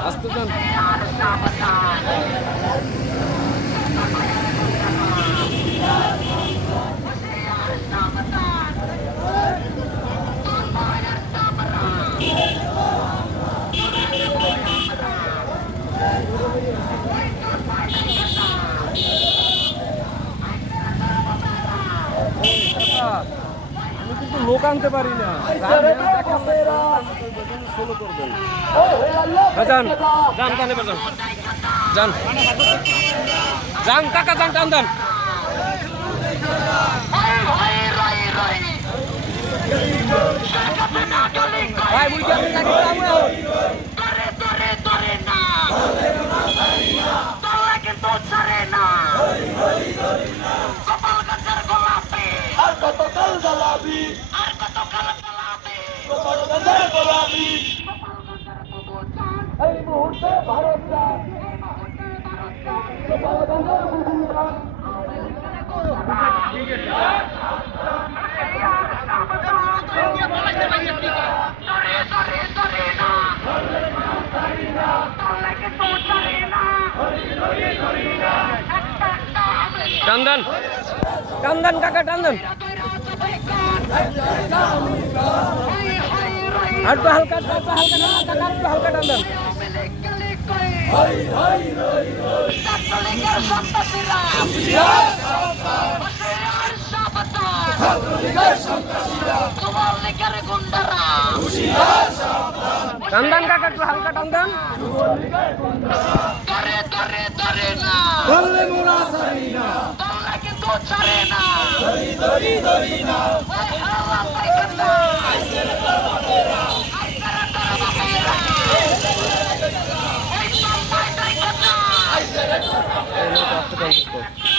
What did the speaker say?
আসতে যান আমি কিন্তু লোক আনতে পারি না। করবেন যান। যান যান এবার যান। যান। যান কাকা যান টান যান ভাই বুঝতে গোপালগঞ্জের বুবুরা তরে তরে তরে না তলে কিন্তু ছাড়ে না একটা একটা আমরা টান দেন টান দেন কাকা একটু হালকা আর একটু হালকা টান দেন, কাকা আর একটু হালকা টান দেন টান দেন কাকা একটু হালকা টান দেন বললে মোরা সারি না না